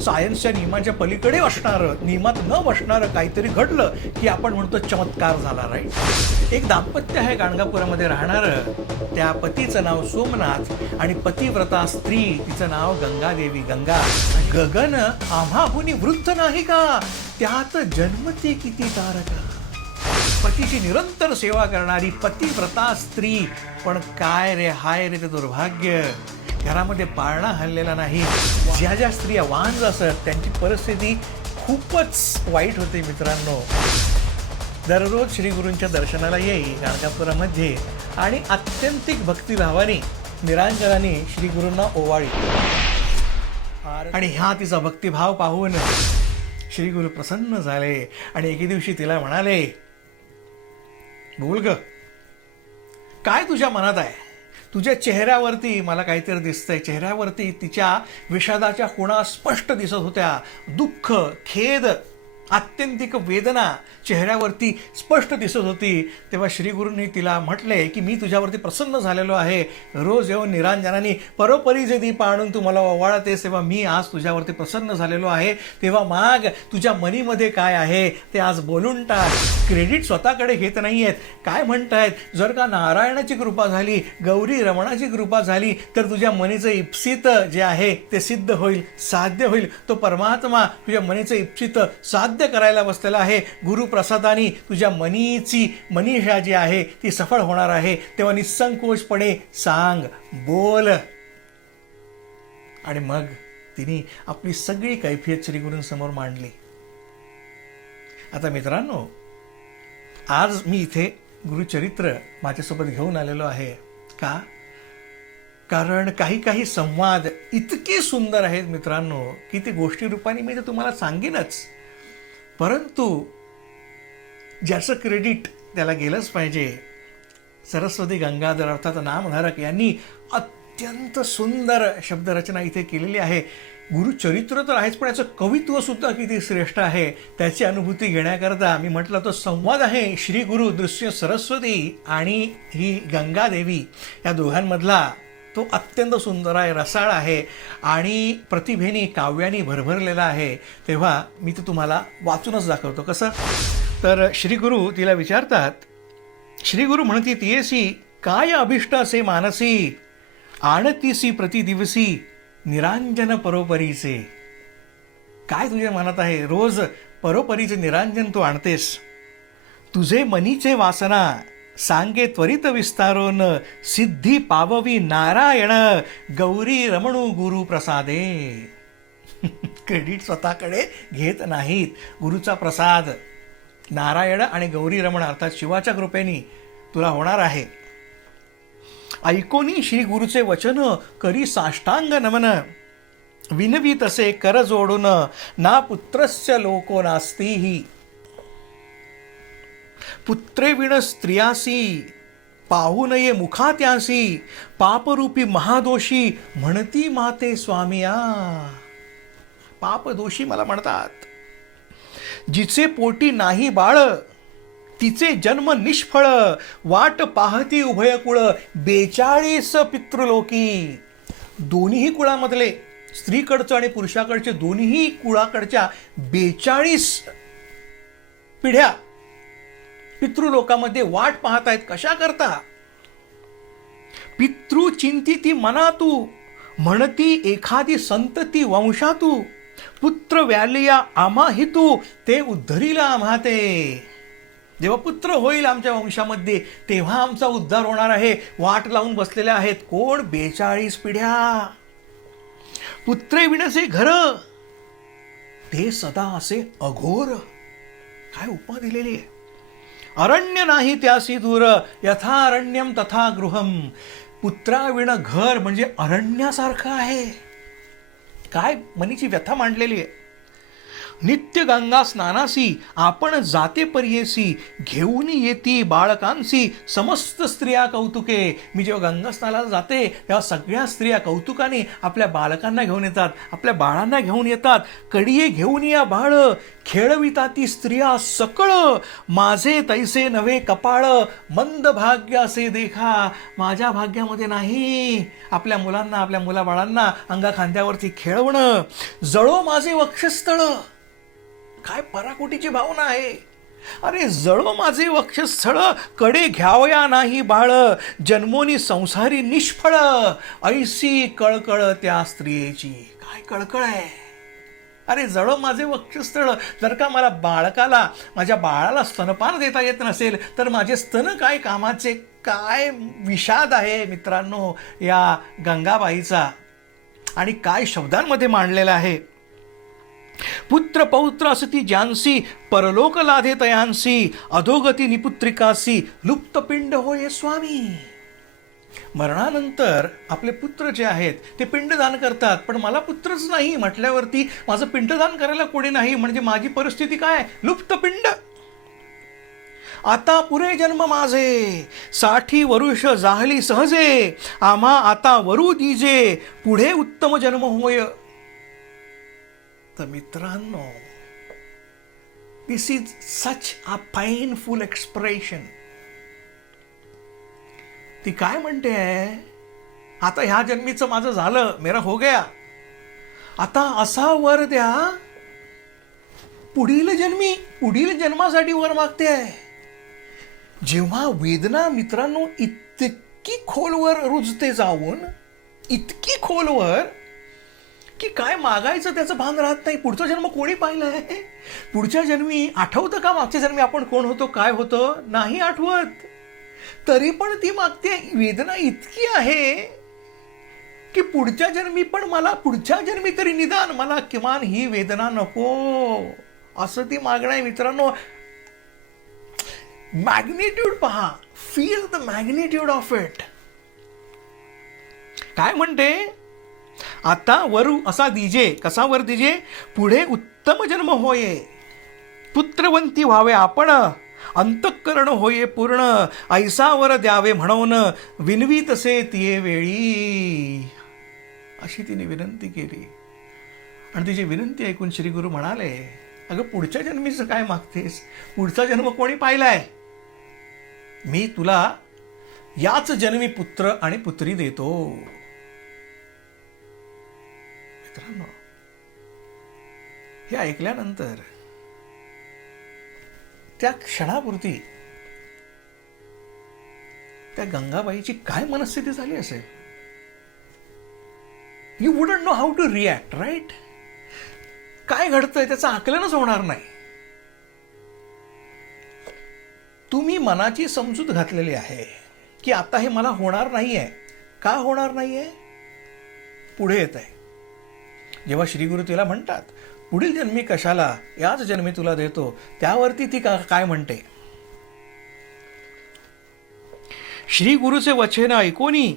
सायन्सच्या नियमाच्या पलीकडे असणारं, नियमात न बसणारं काहीतरी घडलं की आपण म्हणतो चमत्कार झाला. राईट. एक दाम्पत्य आहे गाणगापुरामध्ये राहणारं. त्या पतीचं नाव सोमनाथ आणि पतिव्रता स्त्री, तिचं नाव गंगादेवी. गंगा. गगन आम्हाहुनी वृद्ध नाही का, त्यात जन्मते किती तारका. पतीची निरंतर सेवा करणारी पतिव्रता स्त्री. पण काय रे, हाय रे ते दुर्भाग्य, घरामध्ये पाळणा हल्लेला नाही. ज्या ज्या स्त्रिया वांज असत त्यांची परिस्थिती खूपच वाईट होते मित्रांनो. दररोज श्रीगुरूंच्या दर्शनाला येई गाणगापुरामध्ये आणि आत्यंतिक भक्तिभावाने निरांजनाने श्रीगुरूंना ओवाळी. आणि ह्या तिचा भक्तिभाव पाहून श्रीगुरू प्रसन्न झाले आणि एके दिवशी तिला म्हणाले, बोल ग, काय तुझ्या मनात आहे? तुझ्या चेहऱ्यावरती मला काहीतरी दिसतंय. चेहऱ्यावरती तिच्या विषादाच्या खुणा स्पष्ट दिसत होत्या. दुःख, खेद, आत्यंतिक वेदना चेहऱ्यावरती स्पष्ट दिसत होती. तेव्हा श्रीगुरूंनी तिला म्हटले की मी तुझ्यावरती प्रसन्न झालेलो आहे. रोज येऊन निरांजनाने परोपरी जे दीप आणून तू मला ओवाळतेस, तेव्हा मी आज तुझ्यावरती प्रसन्न झालेलो आहे. तेव्हा माग, तुझ्या मनीमध्ये काय आहे ते आज बोलून टाक. क्रेडिट स्वतःकडे घेत नाही आहेत. काय म्हणतायत, जर का नारायणाची कृपा झाली, गौरी रमणाची कृपा झाली तर तुझ्या मनीचं इप्सित जे आहे ते सिद्ध होईल, साध्य होईल. तो परमात्मा तुझ्या मनीचं इप्सित साध्य करायला बसलेला आहे. गुरुप्रसादाने तुझ्या मनीची मनीषा जी आहे ती सफळ होणार आहे. तेव्हा निसंकोचपणे सांग, बोल. आणि मग तिने आपली सगळी कैफियत श्रीगुरूंसमोर मांडली. आता मित्रांनो, आज मी इथे गुरुचरित्र माझ्यासोबत घेऊन आलेलो आहे. का? कारण काही काही संवाद इतके सुंदर आहेत मित्रांनो की ती गोष्टी रूपाने मी तर तुम्हाला सांगेनच, परंतु ज्याचं क्रेडिट त्याला गेलंच पाहिजे. सरस्वती गंगाधर अर्थात नामधारक यांनी अत्यंत सुंदर शब्दरचना इथे केलेली आहे. गुरुचरित्र तर आहेच, पण याचं कवित्व सुद्धा किती श्रेष्ठ आहे त्याची अनुभूती घेण्याकरता मी म्हटलं तो संवाद आहे श्री गुरु दृश्य सरस्वती आणि ही गंगादेवी या दोघांमधला. तो अत्यंत सुंदर आहे, रसाळ आहे आणि प्रतिभेने काव्याने भरभरलेला आहे. तेव्हा मी तो तुम्हाला वाचूनच दाखवतो. कसं तर श्रीगुरू तिला विचारतात. श्रीगुरू म्हणती, तियेसी काय अभिष्ट असे मानसी, आणतीसी प्रतिदिवसी निरांजन परोपरीचे. काय तुझ्या मनात आहे? रोज परोपरीचे निरांजन तू आणतेस. तुझे मनीचे वासना सांगे त्वरित विस्तारोन, सिद्धी पाववी नारायण गौरी रमणू गुरु प्रसादे. क्रेडिट स्वतःकडे घेत नाहीत. गुरुचा प्रसाद नारायण आणि गौरी रमण अर्थात शिवाच्या कृपेने तुला होणार आहे. ऐकोनी श्री गुरुचे वचन करी साष्टांग नमन, विनवी तसे कर जोडून ना पुत्रस्य लोको नास्तीही. पुत्रे विण स्त्रियासी पाहू नये मुखात्यासी, पापरूपी महादोषी म्हणती माते स्वामिया. पापदोषी मला म्हणतात. जिचे पोटी नाही बाळ तिचे जन्म निष्फळ, वाट पाहती उभय कुळ 42 पितृलोकी. दोन्ही कुळामधले स्त्रीकडचं आणि पुरुषाकडचे दोन्ही कुळाकडच्या 42 पिढ्या पितृलोकामध्ये वाट पाहतायत. कशा करता? पितृ चिंतिती मनातू, म्हणती एखादी संतती वंशातू, पुत्र व्यालिया आम्हा हितू ते उद्धरीला आम्हा ते. जेव्हा पुत्र होईल आमच्या वंशामध्ये तेव्हा आमचा उद्धार होणार आहे. वाट लावून बसलेल्या आहेत. कोण? 42 पिढ्या. पुत्रे विणसे घर ते सदा असे अघोर. काय उपमा दिलेली आहे. अरण्य नाही त्यासी दूर, यथारण्यम तथा गृहम. पुत्राविण घर म्हणजे अरण्यासारखं आहे. काय मनीची व्यथा मांडलेली आहे. नित्य गंगा स्नानासी आपण जाते पर्येसी, घेऊन येती बाळकांसी समस्त स्त्रिया कौतुके. मी जेव्हा गंगा स्नानाला जाते तेव्हा सगळ्या स्त्रिया कौतुकाने आपल्या बालकांना घेऊन येतात, आपल्या बाळांना घेऊन येतात. कडिये घेऊन या बाळ खेळविता ती स्त्रिया सकळ, माझे तैसे नव्हे कपाळ, मंद भाग्य असे देखा. माझ्या भाग्यामध्ये नाही आपल्या मुलांना, आपल्या मुलाबाळांना अंगा खांद्यावरती खेळवणं. जळो माझे वक्षस्थळ. काय पराकोटीची भावना आहे. अरे जळो माझे वक्षस्थळ, कडे घ्यावया नाही बाळ, जन्मोनी संसारी निष्फळ, ऐसी कळकळ त्या स्त्रियेची. काय कळकळ आहे. अरे जळो माझे वक्षस्थळ. जर का मला बाळकाला, माझ्या बाळाला स्तनपान देता येत नसेल तर माझे स्तन काय कामाचे. काय विषाद आहे मित्रांनो या गंगाबाईचा, आणि काय शब्दांमध्ये मांडलेला आहे. पुत्र पौत्र असती ज्यांसी, परलोक लाधे तयांसी, अधोगती निपुत्रिकासी, लुप्त पिंड होय स्वामी. मरणानंतर आपले पुत्र जे आहेत ते पिंडदान करतात, पण मला पुत्रच नाही म्हटल्यावरती माझं पिंडदान करायला कोणी नाही, म्हणजे माझी परिस्थिती काय, लुप्त पिंड. आता पुरे जन्म माझे, 60 वरुष जाहली सहजे, आम्हा आता वरू दीजे, पुढे उत्तम जन्म होय. तर मित्रांनो, this is such a painful expression. ती काय म्हणते, आता ह्या जन्मीचं माझं झालं, मेरा हो गया, आता असा वर द्या, पुढील जन्मासाठी वर मागते आहे. जेव्हा वेदना मित्रांनो इतकी खोलवर रुजते जाऊन, इतकी खोलवर की काय मागायचं त्याचं भान राहत नाही. पुढचा जन्म कोणी पाहिलंय. पुढच्या जन्मी आठवतं का मागच्या जन्मी आपण कोण होतो, काय होतं, नाही आठवत. तरी पण ती मागते. वेदना इतकी आहे की पुढच्या जन्मी पण मला, पुढच्या जन्मी तरी निदान मला किमान ही वेदना नको, असं ती मागणं आहे मित्रांनो. मॅग्निट्यूड पहा, feel the magnitude of it. काय म्हणते, आता वरू असा दिजे, कसा वर दिजे, पुढे उत्तम जन्म होये, पुत्रवंती व्हावे आपण, अंतःकरण होये पूर्ण, ऐसा वर द्यावे म्हणून, विनवी तसे तिये वेळी. अशी तिने विनंती केली, आणि तिची विनंती ऐकून श्री गुरु म्हणाले, अगं पुढच्या जन्मीचं काय मागतेस, पुढचा जन्म कोणी पाहिलाय, मी तुला याच जन्मी पुत्र आणि पुत्री देतो. मित्रांनो, हे ऐकल्यानंतर त्या क्षणापुरती त्या गंगाबाईची काय मनस्थिती झाली असेल. You wouldn't know how to react, right. काय घडतंय त्याचं आकलनच होणार नाही. तुम्ही मनाची समजूत घातलेली आहे की आता हे मला होणार नाहीये. का होणार नाहीये, पुढे येत आहे. जेव्हा श्री गुरु तिला म्हणतात पुढील जन्मी कशाला, याच जन्मी तुला देतो, त्यावरती ती काय म्हणते, श्री गुरुचे वचन ऐकोनी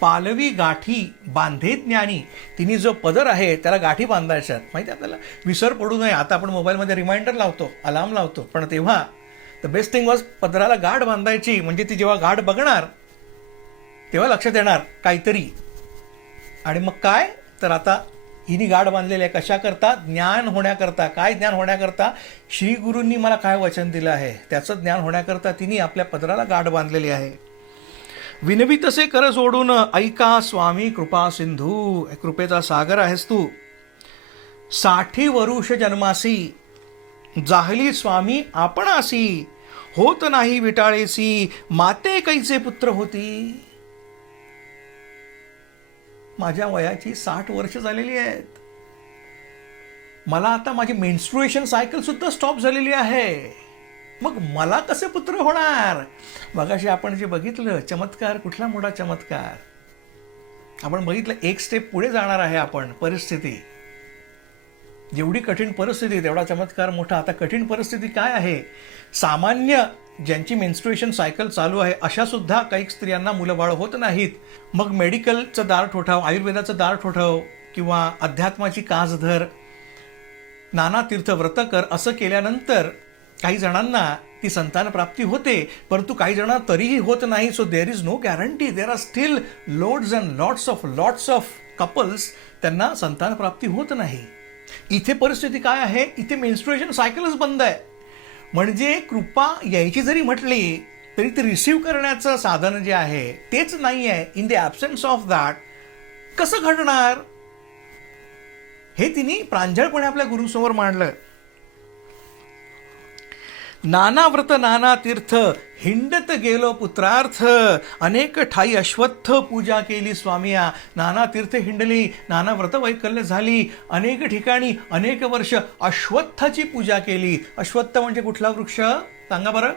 पालवी गाठी बांधे ज्ञानी. तिने जो पदर आहे त्याला गाठी बांधायच्यात. माहिती आपल्याला, विसर पडू नये. आता आपण मोबाईलमध्ये रिमाइंडर लावतो, अलार्म लावतो, पण तेव्हा द बेस्ट थिंग वॉज पदराला गाठ बांधायची. म्हणजे ती जेव्हा गाठ बघणार तेव्हा लक्षात येणार काहीतरी. आणि मग काय, तर आता हिने गाठ बांधलेली आहे कशाकरता, ज्ञान होण्याकरता. काय ज्ञान होण्याकरता, श्री गुरूंनी मला काय वचन दिलं आहे त्याचं ज्ञान होण्याकरता तिने आपल्या पदराला गाठ बांधलेली आहे. विनवी तसे कर जोडून, ऐका स्वामी कृपा सिंधू. कृपेचा सागर आहेस तू. 60 वरुष जन्मासी, जाहली स्वामी आपणासी, होत नाही विटाळेसी, माते कैचे पुत्र होती. माझ्या वयाची 60 वर्ष झालेली आहेत. मला आता माझी मेन्स्ट्रुएशन सायकल सुद्धा स्टॉप झालेली आहे. मग मला कसे पुत्र होणार. मगाशी आपण जे बघितलं चमत्कार, कुठला मोठा चमत्कार आपण बघितलं. एक स्टेप पुढे जाणार आहे आपण. परिस्थिती जेवढी कठीण परिस्थिती तेवढा चमत्कार मोठा. आता कठीण परिस्थिती काय आहे, सामान्य ज्यांची मेन्स्ट्रुएशन सायकल चालू आहे अशा सुद्धा काही स्त्रियांना मुलं बाळ होत नाहीत. मग मेडिकलचं दार ठोठाव, आयुर्वेदाचं दार ठोठाव, किंवा अध्यात्माची कास धर, नाना तीर्थ व्रत कर, असं केल्यानंतर काही जणांना ती संतान प्राप्ती होते, परंतु काही जणांना तरीही होत नाही. So there is no guarantee. There are still loads and lots of couples त्यांना संतान प्राप्ती होत नाही. इथे परिस्थिती काय आहे, इथे मेन्स्ट्रुएशन सायकलच बंद आहे. म्हणजे कृपा यायची जरी म्हटली तरी ते रिसीव्ह करण्याचं साधन जे आहे तेच नाही आहे. इन द ॲब्सन्स ऑफ दॅट कसं घडणार, हे तिने प्रांजळपणे आपल्या गुरूंसमोर मांडलं. नाना व्रत नाना तीर्थ हिंडत गेलो पुत्रार्थ, अनेक ठाई अश्वत्थ पूजा केली स्वामिया. नाना तीर्थ हिंडली, नाना व्रत वैकल्य झाली, अनेक ठिकाणी अनेक वर्ष अश्वत्थाची पूजा केली. अश्वत्थ म्हणजे कुठला वृक्ष सांगा बरं?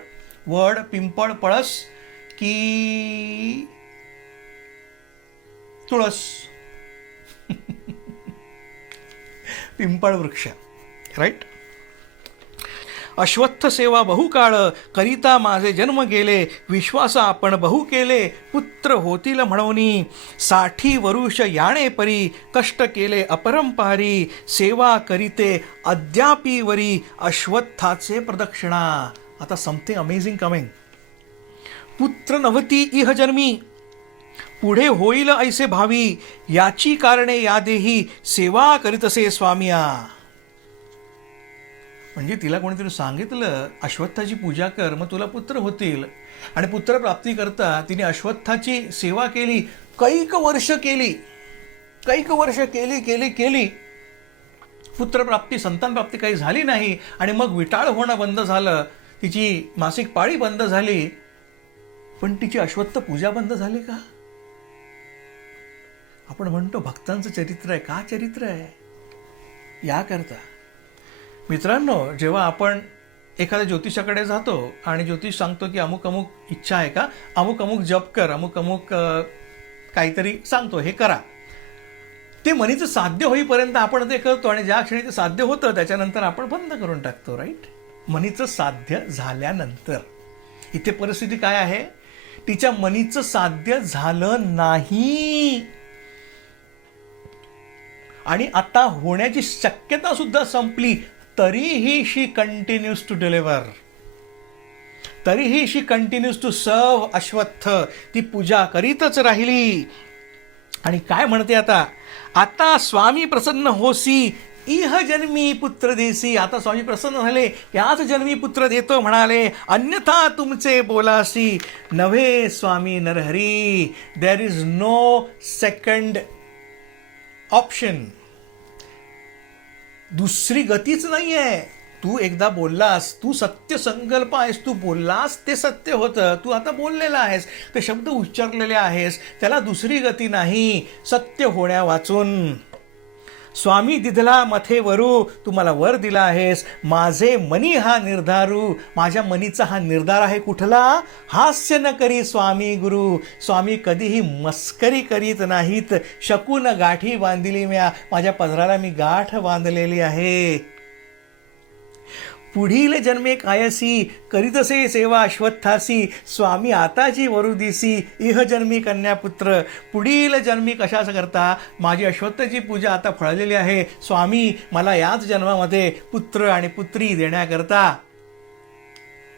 वड, पिंपळ, पळस की तुळस? पिंपळ वृक्ष, राईट. अश्वत्थ सेवा बहुकाळ करिता माझे जन्म गेले, विश्वास आपण बहु केले पुत्र होतील म्हणूनी. 60 वरुष याणे परी कष्ट केले अपरंपारी, सेवा करीते अद्यापी वरी अश्वत्थाचे प्रदक्षिणा. आता समथिंग अमेझिंग कमिंग. पुत्र नव्हती इह जन्मी, पुढे होईल ऐसे भावी, याची कारणे या देही सेवा करीतसे स्वामिया. म्हणजे तिला कोणीतरी सांगितलं अश्वत्थाची पूजा कर मग तुला पुत्र होतील, आणि पुत्र प्राप्ती करता तिने अश्वत्थाची सेवा केली. कैक वर्ष केली, कैक वर्ष केली केली केली, पुत्रप्राप्ती संतान प्राप्ती काही झाली नाही. आणि मग विटाळ होणं बंद झालं, तिची मासिक पाळी बंद झाली, पण तिची अश्वत्थ पूजा बंद झाली का? आपण म्हणतो भक्तांचं चरित्र आहे. का चरित्र आहे? याकरता मित्रांनो, जेव्हा आपण एखाद्या ज्योतिषाकडे जातो आणि ज्योतिष सांगतो की अमुक अमुक इच्छा आहे का, अमुक अमुक जप कर, अमुक अमुक काहीतरी सांगतो हे करा, ते मनीचं साध्य होईपर्यंत आपण ते करतो, आणि ज्या क्षणी ते साध्य होतं त्याच्यानंतर आपण बंद करून टाकतो, राईट. मनीचं साध्य झाल्यानंतर इथे परिस्थिती काय आहे, तिच्या मनीचं साध्य झालं नाही आणि आता होण्याची शक्यता सुद्धा संपली, तरीही शी कंटिन्यूज टू डिलिव्हर, तरीही शी कंटिन्यूज टू सर्व अश्वत्थ. ती पूजा करीतच राहिली. आणि काय म्हणते आता, आता स्वामी प्रसन्न होसी इह जन्मी पुत्र देसी. आता स्वामी प्रसन्न झाले, याच जन्मी पुत्र देतो म्हणाले, अन्यथा तुमचे बोलासी. नव्हे Swami Narahari, there is no second option. दुसरी गतीच नाही आहे. तू एकदा बोललास, तू सत्य संकल्प आहेस, तू बोललास ते सत्य होतं, तू आता बोललेला आहेस, ते शब्द उच्चारलेले आहेस, त्याला दुसरी गती नाही सत्य होण्या वाचून. स्वामी दिधला मथे वरू, तू मला वर दिला आहेस, माझे मनी हा निर्धारू. माझ्या मनीचा हा निर्धार आहे कुठला, हास्य न करी स्वामी गुरु. स्वामी कधीही मस्करी करीत नाहीत. शकून गाठी बांधिली म्या, माझ्या पदराला मी गाठ बांधलेली आहे. पुढील जन्मे कायसी करीतसे सेवा अश्वत्थासी. स्वामी आताची वरू दिसी इह जन्मी कन्यापुत्र. पुढील जन्मी कशाच करता, माझी अश्वत्थाची पूजा आता फळलेली आहे. स्वामी मला याच जन्मामध्ये पुत्र आणि पुत्री देण्याकरता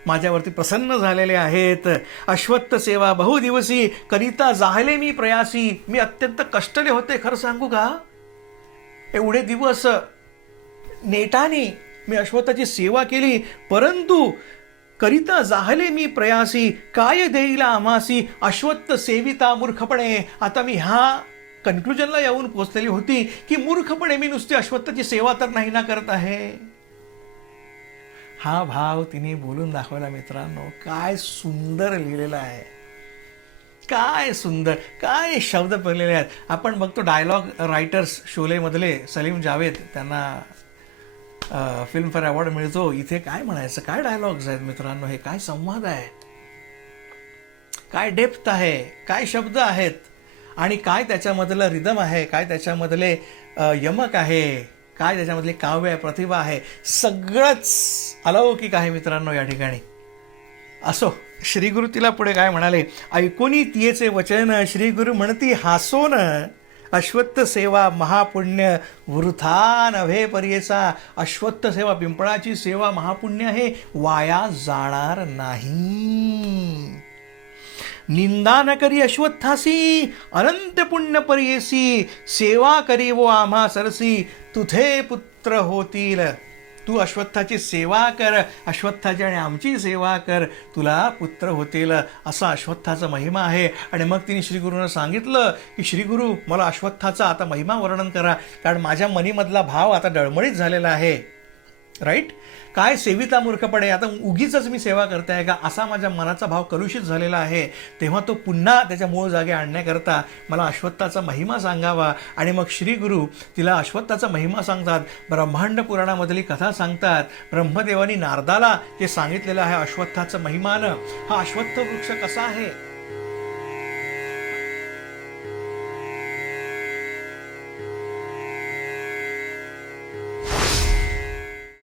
माझ्यावरती प्रसन्न झालेले आहेत. अश्वत्थ सेवा बहुदिवसी करिता जाहले मी प्रयासी. मी अत्यंत कष्टले होते, खरं सांगू का, एवढे दिवस नेटाने मी अश्वत्थाची सेवा केली, परंतु करिता जाहले मी प्रयासी. काय देईला आम्हासी अश्वत्थ सेविता मूर्खपणे. आता मी ह्या कन्क्लुजनला येऊन पोहोचलेली होती की मूर्खपणे मी नुसती अश्वत्थाची सेवा तर नाही ना करत आहे. हा भाव तिने बोलून दाखवला. मित्रांनो, काय सुंदर लिहिलेलं आहे, काय सुंदर, काय शब्द पडलेले आहेत. आपण बघतो डायलॉग रायटर्स शोलेमधले सलीम जावेद, त्यांना फिल्मफेअर अवॉर्ड मिळतो. इथे काय म्हणायचं, काय डायलॉग्स आहेत मित्रांनो, हे काय संवाद आहे, काय डेप्थ आहे, काय शब्द आहेत, आणि काय त्याच्यामधलं रिदम आहे, काय त्याच्यामधले यमक आहे, काय त्याच्यामधली काव्य आहे, प्रतिभा आहे, सगळंच अलौकिक आहे मित्रांनो या ठिकाणी. असो, श्रीगुरु तिला पुढे काय म्हणाले, ऐकोनी तियेचे वचन श्रीगुरु म्हणती हासोन. अश्वत्थ सेवा महापुण्य वृथा नव्हे पर्येचा. अश्वत्थ सेवा, पिंपळाची सेवा महापुण्य आहे, वाया जाणार नाही. निंदा न करी अश्वत्थासी अनंत पुण्य पर्येसी. सेवा करी वो आम्हा सरसी तुझे पुत्र होतील. तू अश्वत्थाची सेवा कर, अश्वत्थाची आणि आमची सेवा कर, तुला पुत्र होतील. असा अश्वत्थाचा महिमा आहे. आणि मग तिने श्रीगुरूंना सांगितलं की श्रीगुरू मला अश्वत्थाचा आता महिमा वर्णन करा, कारण माझ्या मनीमधला भाव आता डळमळीत झालेला आहे. राईट? काय सेविता मूर्खपणे, आता उगीच मी सेवा करताय का, असा माझ्या मनाचा भाव कलुषित झालेला आहे. तेव्हा तो पुन्हा त्याच्या मूळ जागे आणण्याकरता मला अश्वत्थाचा महिमा सांगावा. आणि मग श्रीगुरू तिला अश्वत्थाचा महिमा सांगतात. ब्रह्मांड पुराणामधली कथा सांगतात. ब्रह्मदेवानी नारदाला जे सांगितलेलं आहे अश्वत्थाचं महिमान, हा अश्वत्थ वृक्ष कसा आहे